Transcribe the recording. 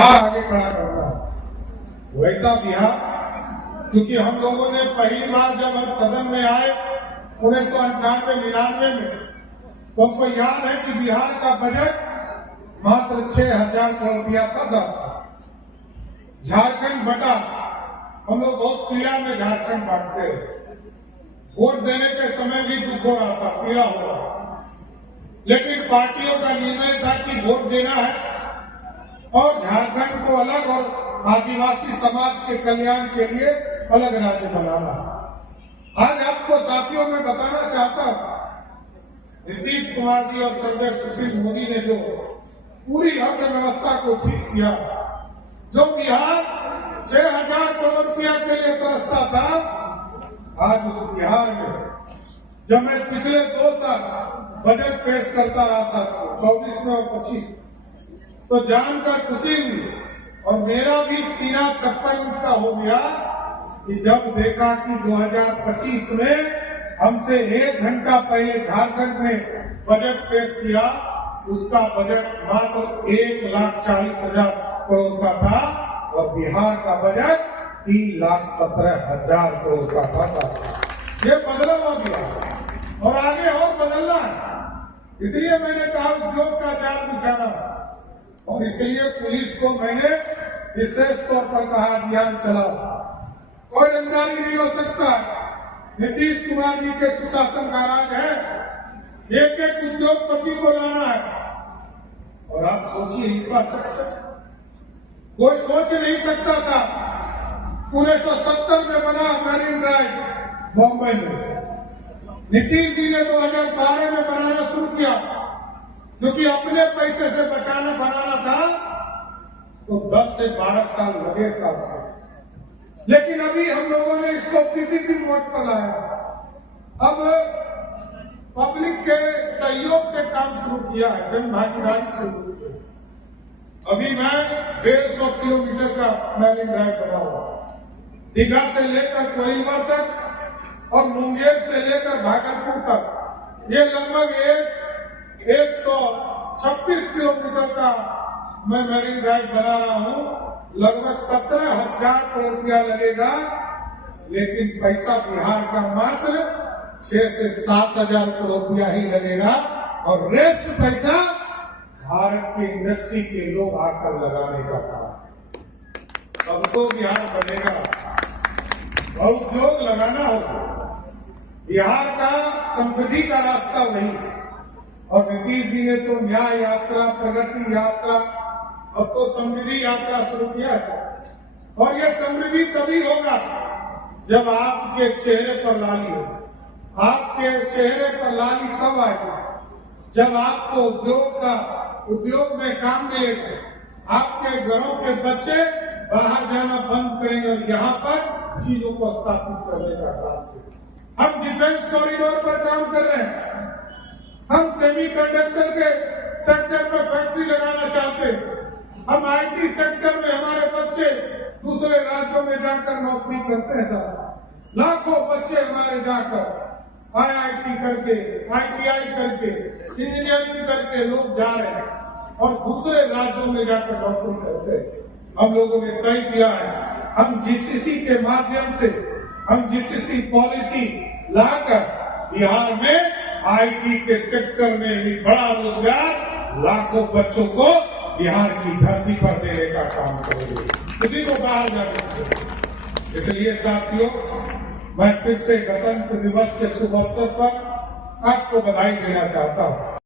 बिहार आगे खड़ा करना है। वैसा बिहार, क्योंकि हम लोगों ने पहली बार जब हम सदन में आए 1998-99 में, तो हमको याद है कि बिहार का बजट मात्र 6,000 करोड़ रुपया था। झारखंड बटा, हम लोग बहुत पीड़ा में झारखंड बांटते हैं। वोट देने के समय भी दुख हो रहा था, पीड़ा हो रहा, लेकिन पार्टियों का निर्णय था कि वोट देना है और झारखंड को अलग और आदिवासी समाज के कल्याण के लिए अलग राज्य बनाना। आज आपको साथियों में बताना चाहता हूं, नीतीश कुमार जी और स्वर्गीय सुशील मोदी ने जो पूरी अर्थव्यवस्था को ठीक किया, जो बिहार 6,000 करोड़ रुपया के लिए तरसता था, आज उस बिहार में जब मैं पिछले 2 साल बजट पेश करता रहा साथियों, 24 में और 25 में, तो जानकर खुशी हुई और मेरा भी सीना 56 इंच का हो गया कि जब देखा कि 2025 में हमसे 1 घंटा पहले झारखंड ने बजट पेश किया, उसका बजट मात्र 1,40,000 करोड़ का था और बिहार का बजट 3,17,000 करोड़ का था। ये बदला हुआ बिहार और आगे और बदलना है। इसलिए मैंने कहा उद्योग का जाल बिछाना, और इसलिए पुलिस को मैंने विशेष तौर पर कहा अभियान चलाओ। कोई रंगदारी नहीं हो सकता। नीतीश कुमार जी के सुशासन का राज है, एक एक उद्योगपति को लाना है। और आप सोचिए, इंफ्रास्ट्रक्चर कोई सोच नहीं सकता था। 1970 में बना मैरीन ड्राइव बॉम्बे में, नीतीश जी ने 2012 में बनाना शुरू किया, क्योंकि अपने पैसे से बनाना था तो 10 से 12 साल लगे साहब। लेकिन अभी हम लोगों ने इसको पीपीपी मोड पर लाया। अब पब्लिक के सहयोग से काम शुरू किया है, जन भागीदारी से। अभी मैं 150 किलोमीटर का मैरीन ड्राइव बना हुआ, दीघा से लेकर कोइलवर तक और मुंगेर से लेकर भागलपुर तक, ये लगभग 126 किलोमीटर का मैं मैरीन ड्राइव बना रहा हूं। लगभग 17,000 करोड़ रुपया लगेगा, लेकिन पैसा बिहार का मात्र 6 से 7,000 करोड़ रुपया ही लगेगा और रेस्ट पैसा भारत की इंडस्ट्री के लोग आकर लगाने का काम। अब तो बिहार बनेगा और उद्योग लगाना होगा। बिहार का समृद्धि का रास्ता वही, और नीतीश जी ने तो न्याय यात्रा, प्रगति यात्रा, अब तो समृद्धि यात्रा शुरू किया है। और यह समृद्धि तभी होगा जब आपके चेहरे पर लाली हो। आपके चेहरे पर लाली कब आएगी? जब आपको उद्योग में काम मिलेगा, आपके घरों के बच्चे बाहर जाना बंद करेंगे और यहाँ पर चीजों को स्थापित करने का काम करेंगे। हम डिफेंस कॉरिडोर पर काम कर रहे हैं, हम सेमीकंडक्टर के सेक्टर में फैक्ट्री लगाना चाहते हैं, हम आईटी सेक्टर में हमारे बच्चे दूसरे राज्यों में जाकर नौकरी करते हैं साहब। लाखों बच्चे हमारे जाकर आईआईटी करके, आईटीआई करके, इंजीनियरिंग करके लोग जा रहे हैं और दूसरे राज्यों में जाकर नौकरी करते हैं। हम लोगों ने तय किया है, हम जीसीसी के माध्यम से, हम जीसीसी पॉलिसी लाकर बिहार में आईटी के सेक्टर में भी बड़ा रोजगार लाखों बच्चों को बिहार की धरती पर देने का काम करेंगे, किसी को बाहर जाने देंगे। इसलिए साथियों, मैं फिर से गणतंत्र दिवस के शुभ अवसर पर आपको बधाई देना चाहता हूं।